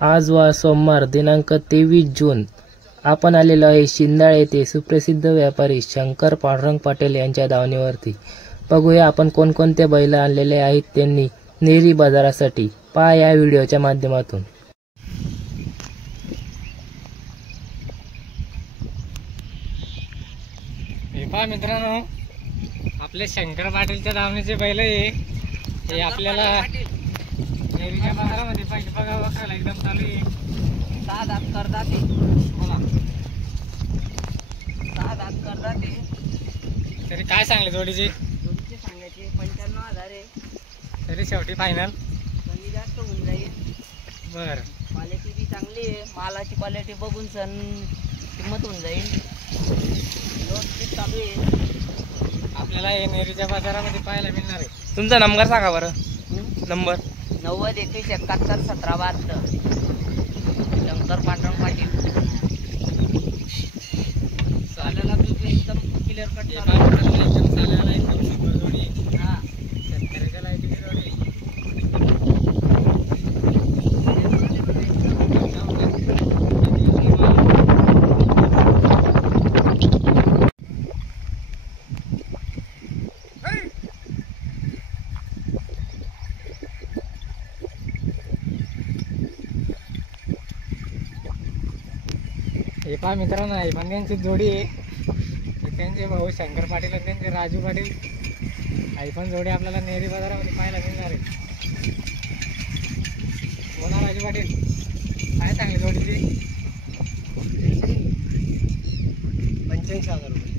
आज वा सोमवार दिनांक 23 जून आपण आलेलो आहे शिंदाळ येथे सुप्रसिद्ध व्यापारी शंकर पांडुरंग पाटील यांच्या दावणीवरती। बघूया आपण कोणकोणते बैल आणलेले आहेत त्यांनी नेरी बाजारासाठी, पहा या व्हिडिओच्या माध्यमातून। पहा मित्रांनो, आपले शंकर पाटीलच्या दावणीचे बैल हे आपल्याला नेरीच्या बाजारामध्ये पहिले बघा बघायला एकदम चालू आहे। 6 दात करतात ते, बोला 6 दात करतात ते। तरी काय सांगले जोडीचे? जोडीचे सांगायचे 95,000 आहे, तरी शेवटी फायनल कमी जास्त होऊन जाईल। बर, क्वालिटी बी चांगली आहे, मालाची क्वालिटी बघून सण किंमत होऊन जाईल। व्यवस्थित चालू आहे। आपल्याला हे नेरीच्या बाजारामध्ये पाहायला मिळणार आहे। तुमचा नंबर सांगा बरं। नंबर 90 21 71 17 72, शंकर पांडुरंग पाटील। चालेला तू एकदम क्लिअर कट एकदम चालायला एकदम सुंदर जोडी आहे। हां, शेतकऱ्याच्या लायकीची जोडी आहे। हे पहा मित्रांनो, हे पण त्यांची जोडी आहे। त्यांचे भाऊ शंकर पाटील आणि त्यांचे राजू पाटील, ही पण जोडी आपल्याला नेरी बाजारामध्ये पाहायला मिळणार आहे। बोला राजू पाटील, काय सांगले जोडीची? 85,000 रुपये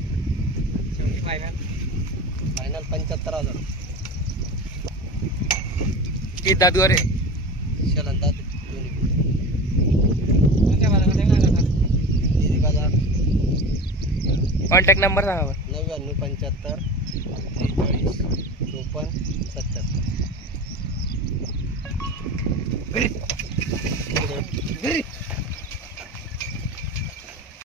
शेवटी फायनल 75,000 किती दादवर आहे? शलंदाज कोणत्या बाजारात येणार आता? बाजार कॉन्टॅक्ट नंबर सांगा बरं। 99 75 43 54 77।